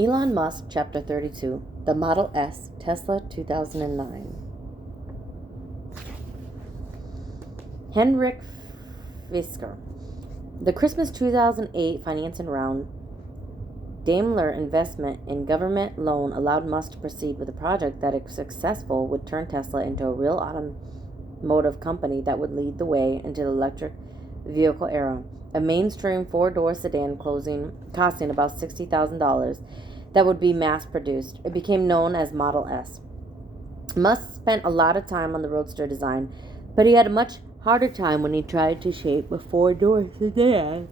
Elon Musk, Chapter 32, The Model S, Tesla 2009. Henrik Fisker. The Christmas 2008 financing round, Daimler investment in government loan allowed Musk to proceed with a project that, if successful, would turn Tesla into a real automotive company that would lead the way into the electric vehicle era. A mainstream four-door sedan costing about $60,000 that would be mass-produced. It became known as Model S. Musk spent a lot of time on the Roadster design, but he had a much harder time when he tried to shape a four-door sedan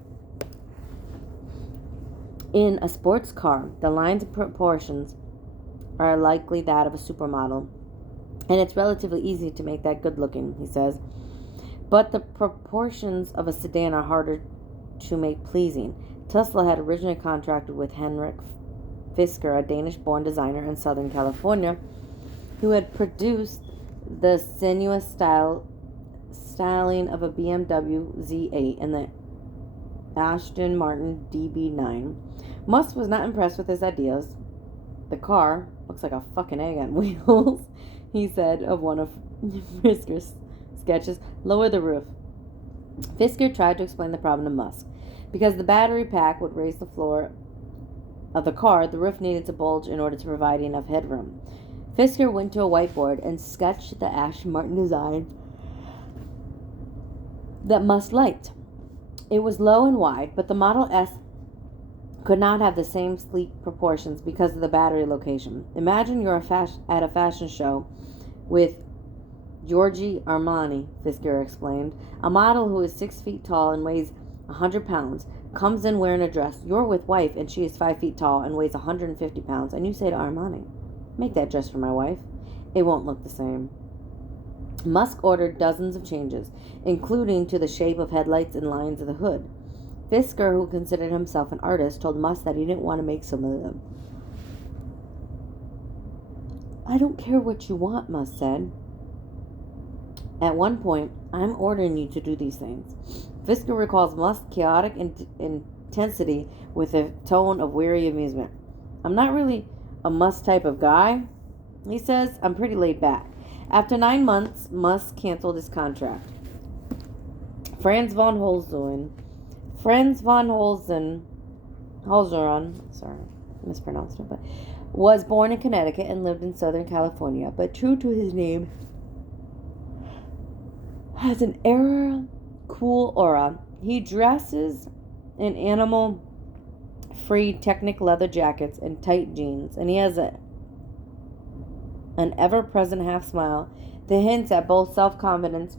in a sports car. The lines and proportions are likely that of a supermodel, and it's relatively easy to make that good-looking, he says. But the proportions of a sedan are harder to make pleasing. Tesla had originally contracted with Henrik Fisker, a Danish-born designer in Southern California, who had produced the sinuous styling of a BMW Z8 and the Aston Martin DB9. Musk was not impressed with his ideas. The car looks like a fucking egg on wheels, he said of one of Fisker's sketches. Lower the roof. Fisker tried to explain the problem to Musk. Because the battery pack would raise the floor of the car, the roof needed to bulge in order to provide enough headroom. Fisker went to a whiteboard and sketched the Aston Martin design that Musk liked. It was low and wide, but the Model S could not have the same sleek proportions because of the battery location. Imagine you're at a fashion show with Giorgio Armani, Fisker explained. A model who is 6 feet tall and weighs 100 pounds comes in wearing a dress. You're with wife and she is 5 feet tall and weighs 150 pounds, and you say to Armani, "Make that dress for my wife." It won't look the same. Musk ordered dozens of changes, including to the shape of headlights and lines of the hood. Fisker, who considered himself an artist, told Musk that he didn't want to make some of them. "I don't care what you want," Musk said. "At one point, I'm ordering you to do these things." Fisker recalls Musk's chaotic intensity with a tone of weary amusement. "I'm not really a Musk type of guy," he says. "I'm pretty laid back." After 9 months, Musk canceled his contract. Franz von Holzeren, sorry, mispronounced it, but was born in Connecticut and lived in Southern California, but true to his name, has an cool aura. He dresses in animal-free Technic leather jackets and tight jeans, and he has an ever-present half-smile that hints at both self-confidence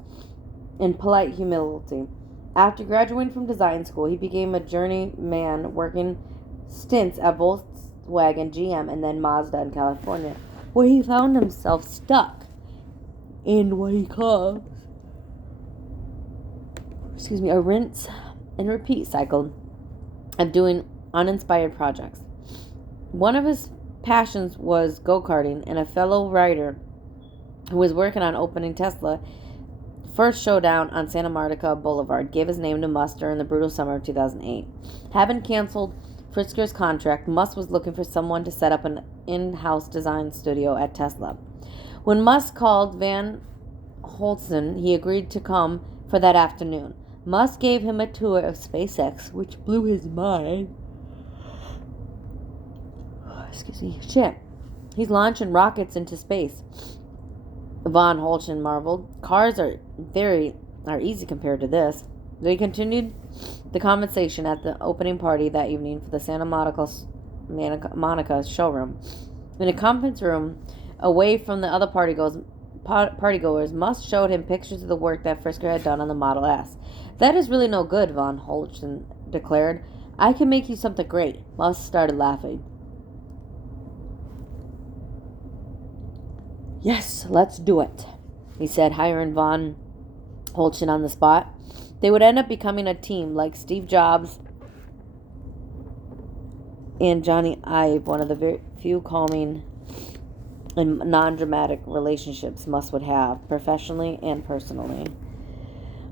and polite humility. After graduating from design school, he became a journeyman working stints at Volkswagen, GM, and then Mazda in California, where he found himself stuck in what he calls a rinse and repeat cycle of doing uninspired projects. One of his passions was go-karting, and a fellow writer who was working on opening Tesla first showdown on Santa Monica Boulevard gave his name to Musk during the brutal summer of 2008. Having canceled Fisker's contract, Musk was looking for someone to set up an in-house design studio at Tesla. When Musk called Van Holtzen, he agreed to come for that afternoon. Musk gave him a tour of SpaceX, which blew his mind. He's launching rockets into space. Von Holtzen marveled. Cars are easy compared to this. They continued the conversation at the opening party that evening for the Santa Monica showroom. In a conference room, away from the other partygoers, Musk showed him pictures of the work that Fisker had done on the Model S. "That is really no good," Von Holtzen declared. "I can make you something great." Musk started laughing. "Yes, let's do it," he said, hiring Von Holtzen on the spot. They would end up becoming a team like Steve Jobs and Johnny Ive, one of the very few calming and non-dramatic relationships Musk would have, professionally and personally.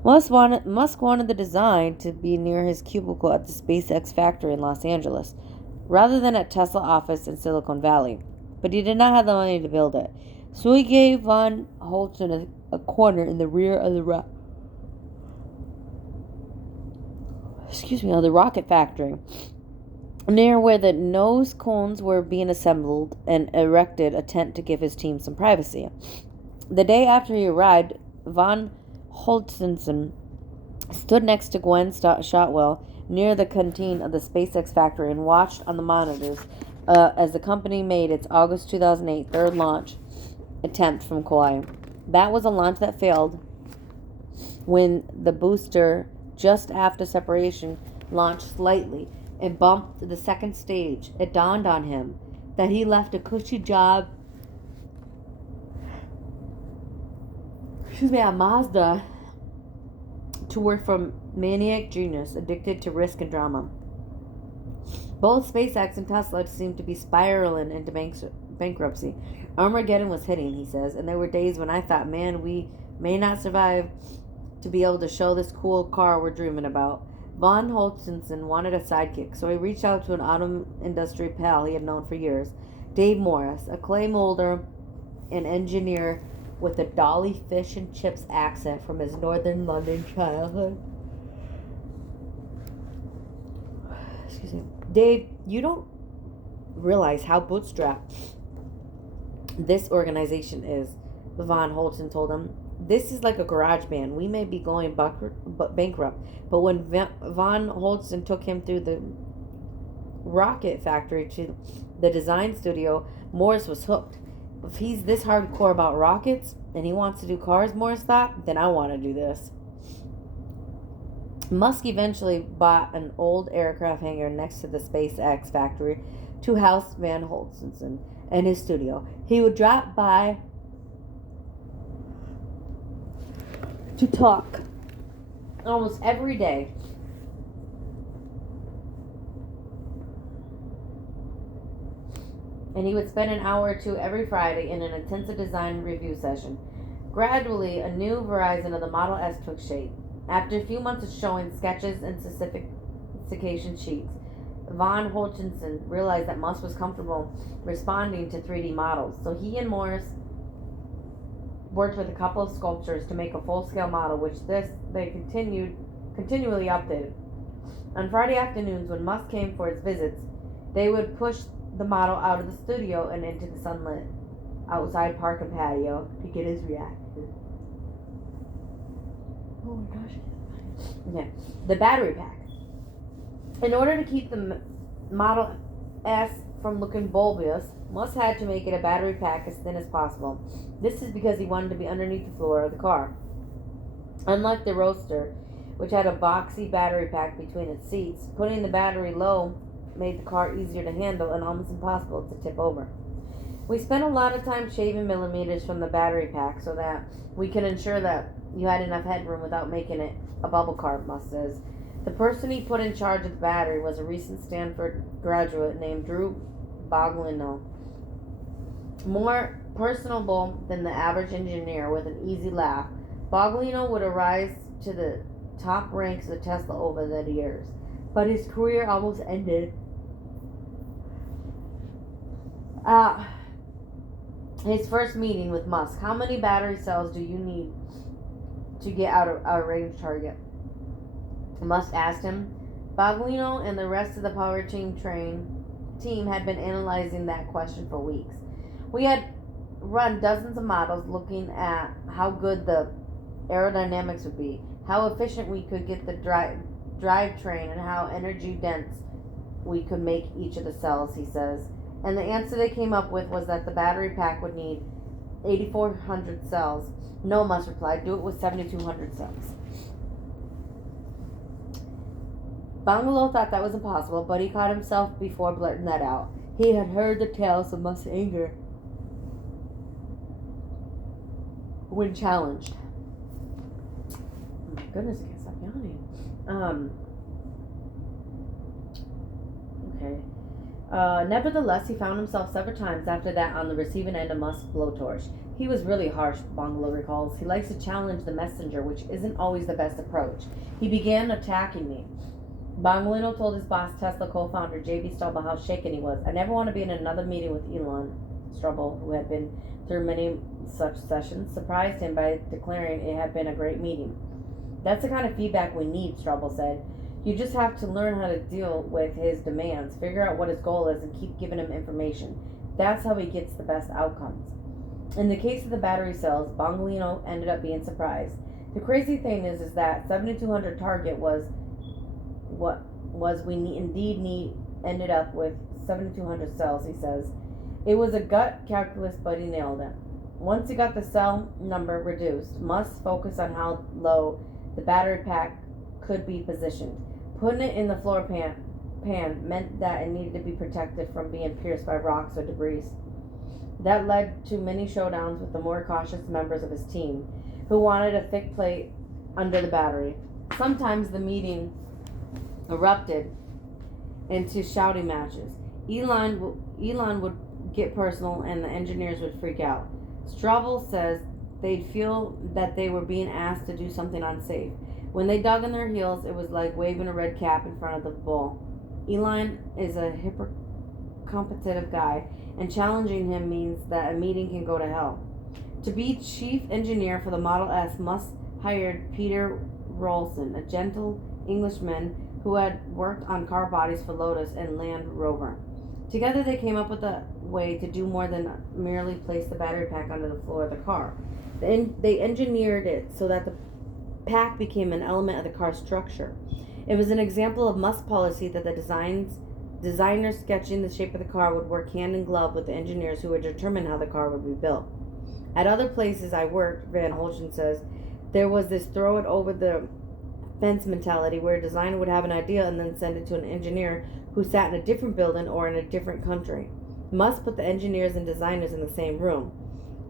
Musk wanted the design to be near his cubicle at the SpaceX factory in Los Angeles. rather than at Tesla office in Silicon Valley. But he did not have the money to build it. So he gave von Holsten a corner in the rear of the rocket factory, near where the nose cones were being assembled, and erected a tent to give his team some privacy. The day after he arrived, von Holstensen stood next to Gwen Shotwell near the canteen of the SpaceX factory and watched on the monitors as the company made its August 2008 third launch attempt from Kauai. That was a launch that failed when the booster, just after separation, launched slightly and bumped the second stage. It dawned on him that he left a cushy job at Mazda to work for maniac genius addicted to risk and drama. Both SpaceX and Tesla seemed to be spiraling into bankruptcy. Armageddon was hitting, he says, and there were days when I thought, man, we may not survive to be able to show this cool car we're dreaming about. Von Holstensen wanted a sidekick, so he reached out to an auto industry pal he had known for years, Dave Morris, a clay molder and engineer with a Dolly fish and chips accent from his northern London childhood. Excuse me. Dave, you don't realize how bootstrapped this organization is, Von Holsten told him. This is like a garage band. We may be going bankrupt, but when Von Holsten took him through the rocket factory to the design studio, Morris was hooked. If he's this hardcore about rockets and he wants to do cars, Morris thought, then I want to do this. Musk eventually bought an old aircraft hangar next to the SpaceX factory to house Van Holstensen and his studio. He would drop by to talk almost every day. And he would spend an hour or two every Friday in an intensive design review session. Gradually, a new version of the Model S took shape. After a few months of showing sketches and specification sheets, Von Holstensen realized that Musk was comfortable responding to 3D models. So he and Morris worked with a couple of sculptors to make a full-scale model, which they continually updated. On Friday afternoons, when Musk came for his visits, they would push the model out of the studio and into the sunlit outside park and patio to get his reaction. Oh my gosh. Yeah. The battery pack. In order to keep the Model S from looking bulbous, Musk had to make it a battery pack as thin as possible. This is because he wanted to be underneath the floor of the car. Unlike the Roadster, which had a boxy battery pack between its seats, putting the battery low made the car easier to handle and almost impossible to tip over. We spent a lot of time shaving millimeters from the battery pack so that we could ensure that you had enough headroom without making it a bubble car, Musk says. The person he put in charge of the battery was a recent Stanford graduate named Drew Baglino. More personable than the average engineer with an easy laugh, Baglino would arise to the top ranks of Tesla over the years, but his career almost ended his first meeting with Musk. How many battery cells do you need to get out of our range target? Musk asked him. Baglino and the rest of the powertrain team had been analyzing that question for weeks. We had run dozens of models looking at how good the aerodynamics would be, how efficient we could get the drivetrain, and how energy dense we could make each of the cells, he says. And the answer they came up with was that the battery pack would need 8,400 cells. No, Musk replied, do it with 7,200 cells. Bungalow thought that was impossible, but he caught himself before blurting that out. He had heard the tales of Musk's anger when challenged. Oh my goodness, I can't stop yawning. Okay. Nevertheless, he found himself several times after that on the receiving end of Musk's blowtorch. He was really harsh, Bungalow recalls. He likes to challenge the messenger, which isn't always the best approach. He began attacking me. Bongolino told his boss, Tesla co-founder J.B. Stubble, how shaken he was. I never want to be in another meeting with Elon. Stubble, who had been through many such sessions, surprised him by declaring it had been a great meeting. That's the kind of feedback we need, Stubble said. You just have to learn how to deal with his demands, figure out what his goal is, and keep giving him information. That's how he gets the best outcomes. In the case of the battery cells, Bongolino ended up being surprised. The crazy thing is that 7200 target was what was we indeed ended up with 7200 cells, he says. It was a gut calculus, but he nailed it. Once he got the cell number reduced, Musk focused on how low the battery pack could be positioned. Putting it in the floor pan meant that it needed to be protected from being pierced by rocks or debris. That led to many showdowns with the more cautious members of his team, who wanted a thick plate under the battery. Sometimes the meeting erupted into shouting matches. Elon would get personal and the engineers would freak out. Stubble says they'd feel that they were being asked to do something unsafe. When they dug in their heels, it was like waving a red cap in front of the bull. Elon is a competitive guy, and challenging him means that a meeting can go to hell. To be chief engineer for the Model S, Musk hired Peter Rolson, a gentle Englishman who had worked on car bodies for Lotus and Land Rover. Together they came up with a way to do more than merely place the battery pack under the floor of the car. They engineered it so that the pack became an element of the car's structure. It was an example of Musk's policy that the designers sketching the shape of the car would work hand in glove with the engineers who would determine how the car would be built. At other places I worked, Van Holschen says, there was this throw it over the fence mentality where a designer would have an idea and then send it to an engineer who sat in a different building or in a different country. Musk put the engineers and designers in the same room.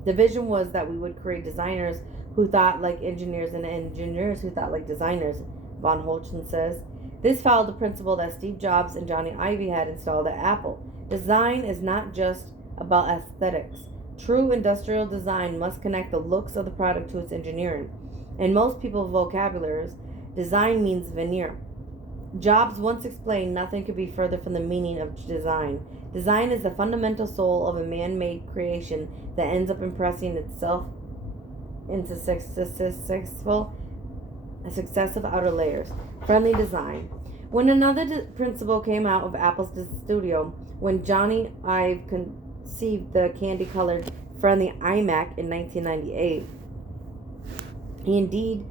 The vision was that we would create designers who thought like engineers and engineers who thought like designers, Von Holschen says. This followed the principle that Steve Jobs and Johnny Ive had installed at Apple. Design is not just about aesthetics. True industrial design must connect the looks of the product to its engineering. In most people's vocabularies, design means veneer. Jobs once explained nothing could be further from the meaning of design. Design is the fundamental soul of a man-made creation that ends up impressing itself into successive outer layers. Friendly design. When another principle came out of Apple's studio, when Johnny Ive conceived the candy-colored friendly iMac in 1998, he indeed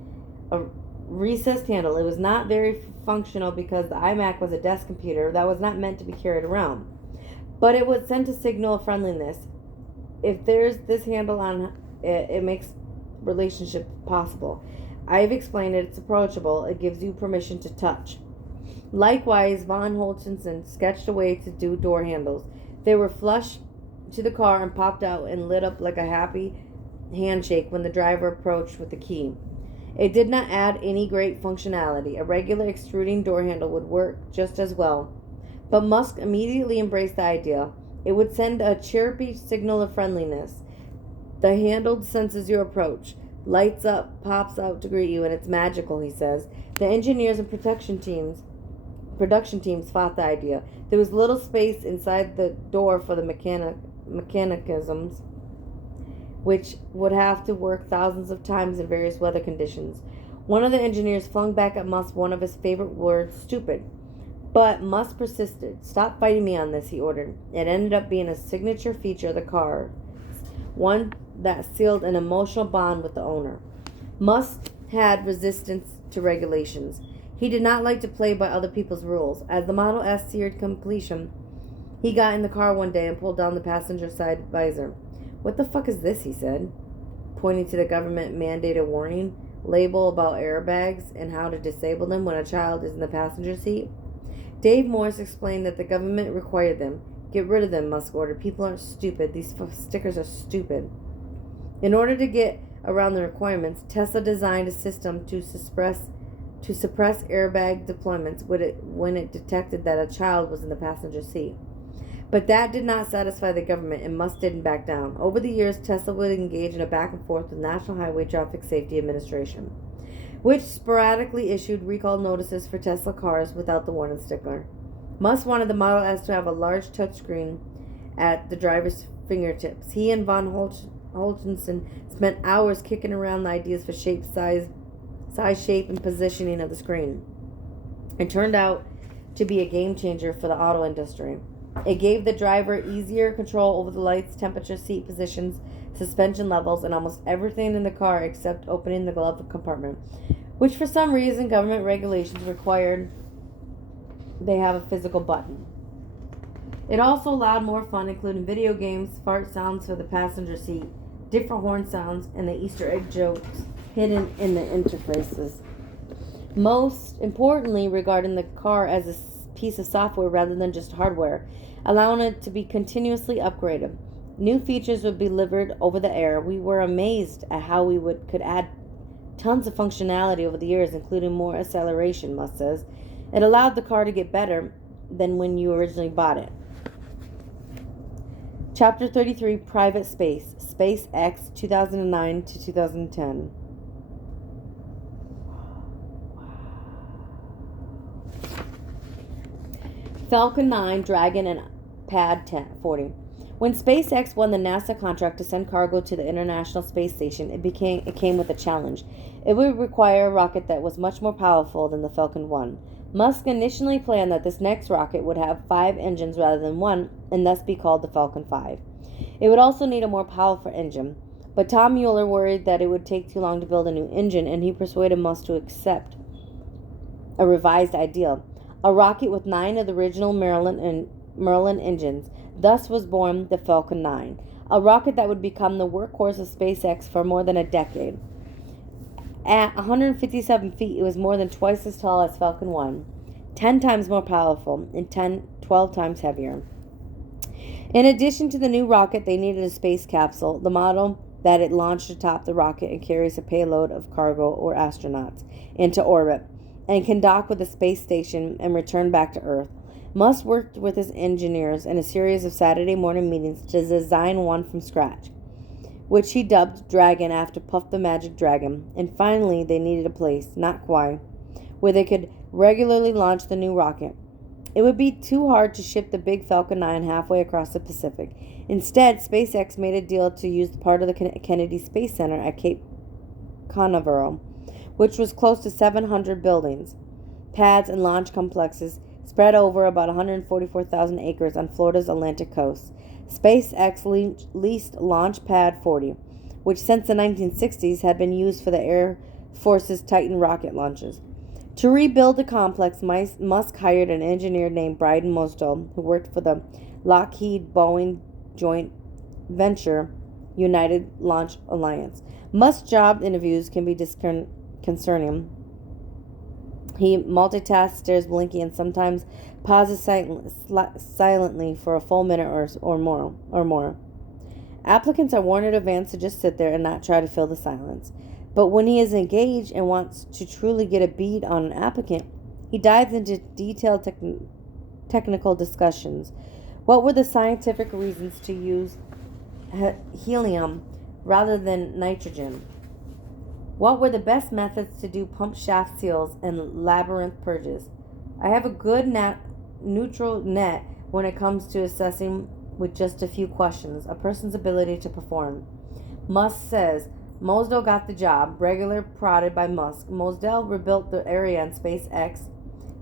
a recessed handle. It was not very functional because the iMac was a desk computer that was not meant to be carried around. But it would send a signal of friendliness. If there's this handle on it, it makes relationship possible. I've explained it, it's approachable, it gives you permission to touch. Likewise, Von Holstenson sketched a way to do door handles. They were flush to the car and popped out and lit up like a happy handshake when the driver approached with the key. It did not add any great functionality. A regular extruding door handle would work just as well. But Musk immediately embraced the idea. It would send a chirpy signal of friendliness. The handle senses your approach, lights up, pops out to greet you, and it's magical, he says. The engineers and production teams fought the idea. There was little space inside the door for the mechanisms, which would have to work thousands of times in various weather conditions. One of the engineers flung back at Musk one of his favorite words, stupid. But Musk persisted. Stop fighting me on this, he ordered. It ended up being a signature feature of the car, one that sealed an emotional bond with the owner. Musk had resistance to regulations. He did not like to play by other people's rules. As the Model S neared completion, he got in the car one day and pulled down the passenger side visor. What the fuck is this, he said, pointing to the government-mandated warning label about airbags and how to disable them when a child is in the passenger seat. Dave Morse explained that the government required them. Get rid of them, Musk ordered. People aren't stupid. These stickers are stupid. In order to get around the requirements, Tesla designed a system to suppress airbag deployments when it detected that a child was in the passenger seat. But that did not satisfy the government, and Musk didn't back down. Over the years, Tesla would engage in a back and forth with National Highway Traffic Safety Administration. which sporadically issued recall notices for Tesla cars without the warning sticker. Musk wanted the Model S to have a large touchscreen at the driver's fingertips. He and von Holstenson spent hours kicking around the ideas for shape, size, shape, and positioning of the screen. It turned out to be a game changer for the auto industry. It gave the driver easier control over the lights, temperature, seat positions, suspension levels, and almost everything in the car except opening the glove compartment, which for some reason government regulations required they have a physical button. It also allowed more fun, including video games, fart sounds for the passenger seat, different horn sounds, and the Easter egg jokes hidden in the interfaces. Most importantly, regarding the car as a piece of software rather than just hardware, allowing it to be continuously upgraded. New features would be delivered over the air. We were amazed at how we could add tons of functionality over the years, including more acceleration, Musk says. It allowed the car to get better than when you originally bought it. Chapter 33, Private Space, SpaceX 2009 to 2010. Falcon 9, Dragon, and Pad 40. When SpaceX won the NASA contract to send cargo to the International Space Station, it came with a challenge. It would require a rocket that was much more powerful than the Falcon 1. Musk initially planned that this next rocket would have 5 engines rather than 1, and thus be called the Falcon 5. It would also need a more powerful engine, but Tom Mueller worried that it would take too long to build a new engine, and he persuaded Musk to accept a revised idea, a rocket with 9 of the original Merlin engines. Thus was born the Falcon 9, a rocket that would become the workhorse of SpaceX for more than a decade. At 157 feet, it was more than twice as tall as Falcon 1, 10 times more powerful, and 12 times heavier. In addition to the new rocket, they needed a space capsule, the model that it launched atop the rocket and carries a payload of cargo or astronauts into orbit, and can dock with the space station and return back to Earth. Musk worked with his engineers in a series of Saturday morning meetings to design one from scratch, which he dubbed Dragon after Puff the Magic Dragon, and finally they needed a place, not Kauai, where they could regularly launch the new rocket. It would be too hard to ship the big Falcon 9 halfway across the Pacific. Instead, SpaceX made a deal to use part of the Kennedy Space Center at Cape Canaveral, which was close to 700 buildings, pads, and launch complexes spread over about 144,000 acres on Florida's Atlantic coast. SpaceX leased Launch Pad 40, which since the 1960s had been used for the Air Force's Titan rocket launches. To rebuild the complex, Musk hired an engineer named Brian Mosdell, who worked for the Lockheed-Boeing joint venture United Launch Alliance. Musk's job interviews can be concerning. He multitasks, stares blinky, and sometimes pauses silently for a full minute or more. Applicants are warned in advance to just sit there and not try to fill the silence. But when he is engaged and wants to truly get a bead on an applicant, he dives into detailed technical discussions. What were the scientific reasons to use helium rather than nitrogen? What were the best methods to do pump shaft seals and labyrinth purges? I have a good neutral net when it comes to assessing with just a few questions a person's ability to perform. Musk says Mosdell got the job, regular prodded by Musk. Mosdell rebuilt the area in SpaceX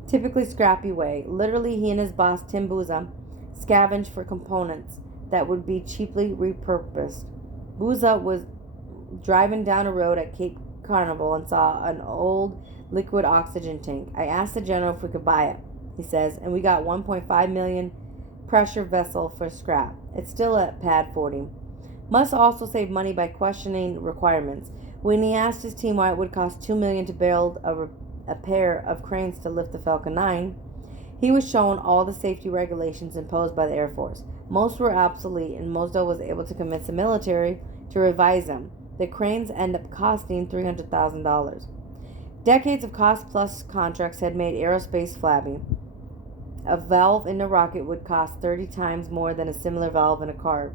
typically scrappy way. Literally, he and his boss, Tim Booza, scavenged for components that would be cheaply repurposed. Booza was driving down a road at Cape Canaveral and saw an old liquid oxygen tank. I asked the general if we could buy it, he says, and we got 1.5 million pressure vessel for scrap. It's still at Pad 40. Musk also saved money by questioning requirements. When he asked his team why it would cost $2 million to build a pair of cranes to lift the Falcon 9, he was shown all the safety regulations imposed by the Air Force. Most were obsolete, and Mosdell was able to convince the military to revise them. The cranes end up costing $300,000. Decades of cost-plus contracts had made aerospace flabby. A valve in a rocket would cost 30 times more than a similar valve in a car.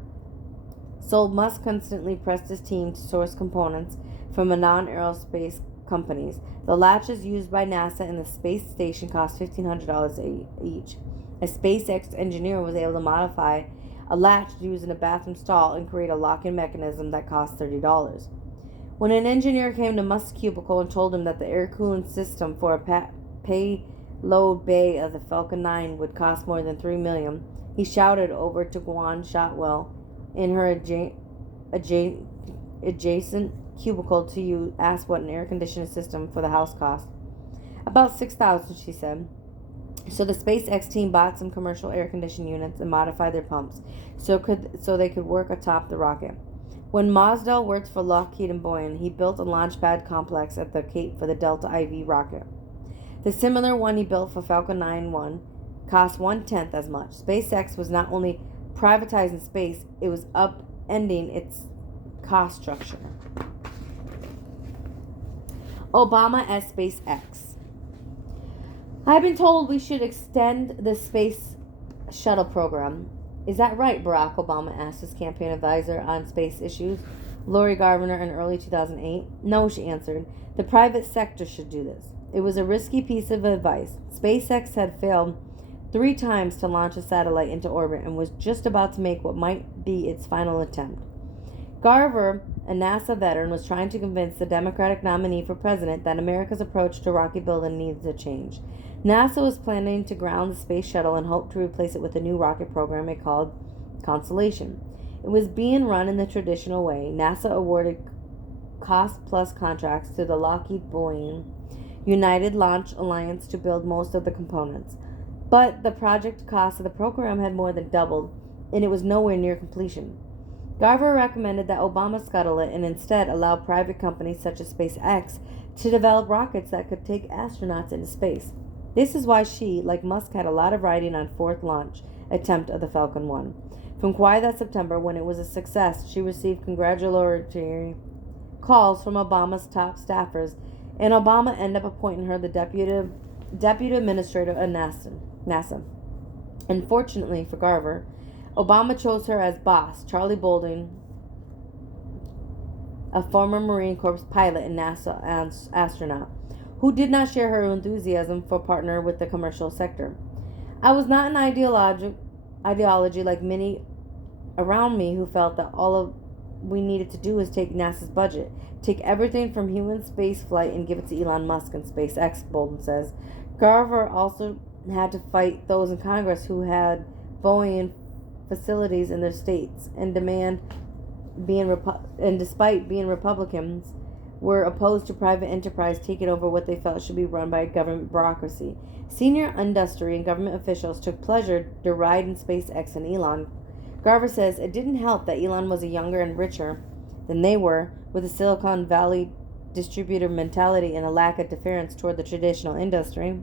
So Musk constantly pressed his team to source components from a non-aerospace companies. The latches used by NASA in the space station cost $1,500 each. A SpaceX engineer was able to modify a latch used in a bathroom stall and create a lock-in mechanism that cost $30. When an engineer came to Musk's cubicle and told him that the air cooling system for a payload bay of the Falcon 9 would cost more than $3 million, he shouted over to Gwen Shotwell in her adjacent cubicle to ask what an air conditioning system for the house cost. About $6,000, she said. So the SpaceX team bought some commercial air conditioning units and modified their pumps so they could work atop the rocket. When Mosdell worked for Lockheed and Boeing, he built a launch pad complex at the Cape for the Delta IV rocket. The similar one he built for Falcon 9-1 cost 1/10 as much. SpaceX was not only privatizing space, it was upending its cost structure. Obama at SpaceX. I've been told we should extend the space shuttle program. Is that right? Barack Obama asked his campaign advisor on space issues, Lori Garver, in early 2008. No, she answered. The private sector should do this. It was a risky piece of advice. SpaceX had failed 3 times to launch a satellite into orbit and was just about to make what might be its final attempt. Garver, a NASA veteran, was trying to convince the Democratic nominee for president that America's approach to rocket building needs to change. NASA was planning to ground the space shuttle and hoped to replace it with a new rocket program it called Constellation. It was being run in the traditional way. NASA awarded cost-plus contracts to the Lockheed Boeing United Launch Alliance to build most of the components. But the project cost of the program had more than doubled, and it was nowhere near completion. Garver recommended that Obama scuttle it and instead allow private companies such as SpaceX to develop rockets that could take astronauts into space. This is why she, like Musk, had a lot of writing on fourth launch attempt of the Falcon 1. From Kauai that September, when it was a success, she received congratulatory calls from Obama's top staffers, and Obama ended up appointing her the deputy administrator of NASA. Unfortunately for Garver, Obama chose her as boss, Charlie Bolden, a former Marine Corps pilot and NASA astronaut, who did not share her enthusiasm for partner with the commercial sector. I was not an ideology like many around me who felt that all we needed to do was take NASA's budget, take everything from human space flight and give it to Elon Musk and SpaceX, Bolden says. Garver also had to fight those in Congress who had Boeing facilities in their states and despite being Republicans, were opposed to private enterprise taking over what they felt should be run by a government bureaucracy. Senior industry and government officials took pleasure deriding SpaceX and Elon. Garver says it didn't help that Elon was younger and richer than they were, with a Silicon Valley distributor mentality and a lack of deference toward the traditional industry.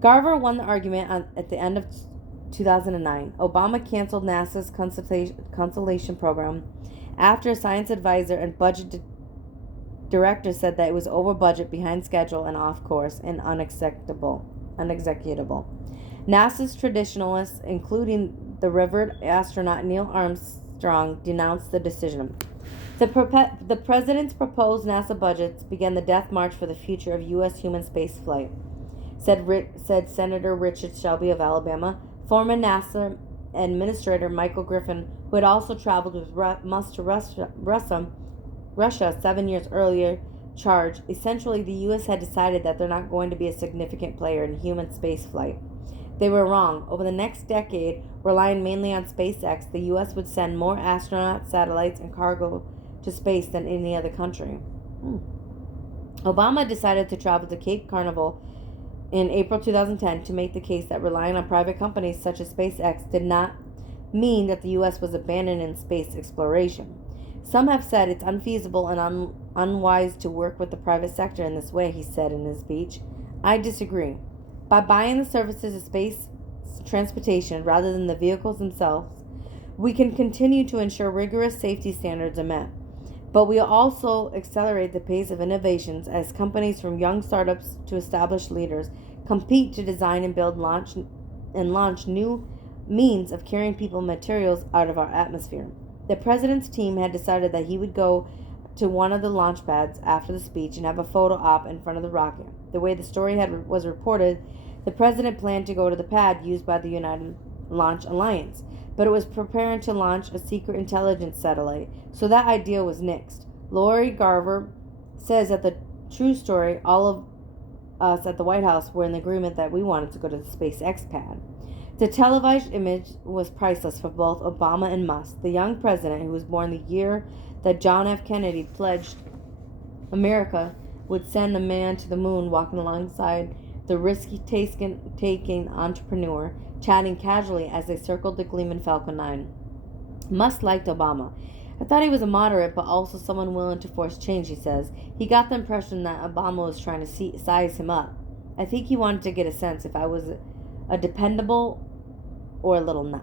Garver won the argument at the end of 2009. Obama canceled NASA's Constellation program after a science advisor and budget director said that it was over budget, behind schedule, and off course, and unexecutable. NASA's traditionalists, including the revered astronaut Neil Armstrong, denounced the decision. The president's proposed NASA budgets began the death march for the future of U.S. human spaceflight, said Senator Richard Shelby of Alabama. Former NASA Administrator Michael Griffin, who had also traveled with Musk to Russia 7 years earlier, charged, essentially the U.S. had decided that they're not going to be a significant player in human spaceflight. They were wrong. Over the next decade, relying mainly on SpaceX, the U.S. would send more astronauts, satellites, and cargo to space than any other country. Obama decided to travel to Cape Canaveral in April 2010 to make the case that relying on private companies such as SpaceX did not mean that the U.S. was abandoning space exploration. Some have said it's unfeasible and unwise to work with the private sector in this way, he said in his speech. I disagree. By buying the services of space transportation rather than the vehicles themselves, we can continue to ensure rigorous safety standards are met. But we also accelerate the pace of innovations as companies from young startups to established leaders compete to design and launch new means of carrying people and materials out of our atmosphere. The president's team had decided that he would go to one of the launch pads after the speech and have a photo op in front of the rocket. The way the story was reported, the president planned to go to the pad used by the United Launch Alliance, but it was preparing to launch a secret intelligence satellite, so that idea was nixed. Lori Garver says that the true story, all of us at the White House were in agreement that we wanted to go to the SpaceX pad. The televised image was priceless for both Obama and Musk. The young president, who was born the year that John F. Kennedy pledged America would send a man to the moon, walking alongside the risk-taking entrepreneur, chatting casually as they circled the gleaming Falcon 9. Musk liked Obama. I thought he was a moderate, but also someone willing to force change, he says. He got the impression that Obama was trying to size him up. I think he wanted to get a sense if I was a dependable or a little nut.